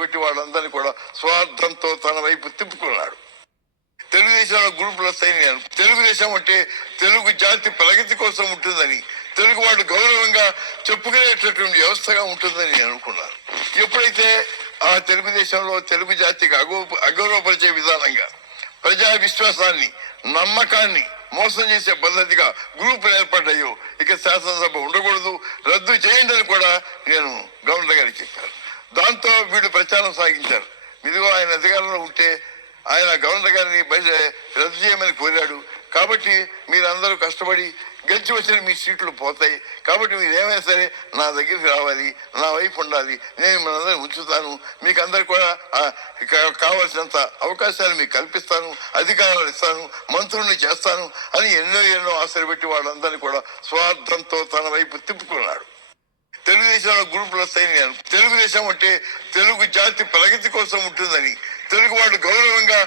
పెట్టి వాళ్ళందరినీ కూడా స్వార్థంతో తన వైపు తిప్పుకున్నాడు. తెలుగుదేశంలో గ్రూపులు వస్తాయని నేను తెలుగుదేశం అంటే తెలుగు జాతి ప్రగతి కోసం ఉంటుందని, తెలుగు వాళ్ళు గౌరవంగా చెప్పుకునేటటువంటి వ్యవస్థగా ఉంటుందని నేను అనుకున్నాను. ఎప్పుడైతే ఆ తెలుగుదేశంలో తెలుగు జాతికి అగౌరవపరిచే విధానంగా ప్రజా విశ్వాసాన్ని, నమ్మకాన్ని మోసం చేసే పద్ధతిగా గ్రూపులు ఏర్పడ్డాయో ఇక శాసనసభ ఉండకూడదు, రద్దు చేయండి అని కూడా నేను గవర్నర్ గారికి చెప్పాను. దాంతో వీళ్ళు ప్రచారం సాగించారు. ఇదిగో ఆయన అధికారంలో ఉంటే ఆయన గవర్నర్ గారిని రద్దు చేయమని కోరాడు, కాబట్టి మీరందరూ కష్టపడి గెలిచి వచ్చిన మీ సీట్లు పోతాయి, కాబట్టి మీరు ఏమైనా సరే నా దగ్గరికి రావాలి, నా వైపు ఉండాలి, నేను మనందరినీ ఉంచుతాను, మీకు అందరికి కూడా కావాల్సినంత అవకాశాలు మీకు కల్పిస్తాను, అధికారాలు ఇస్తాను, మంత్రుల్ని చేస్తాను అని ఎన్నో ఆశలు పెట్టి వాళ్ళందరినీ కూడా స్వార్థంతో తన వైపు తిప్పుకున్నాడు. తెలుగుదేశంలో గ్రూపులు వస్తాయని నేను తెలుగుదేశం అంటే తెలుగు జాతి ప్రగతి కోసం ఉంటుందని, తెలుగు వాళ్ళు గౌరవంగా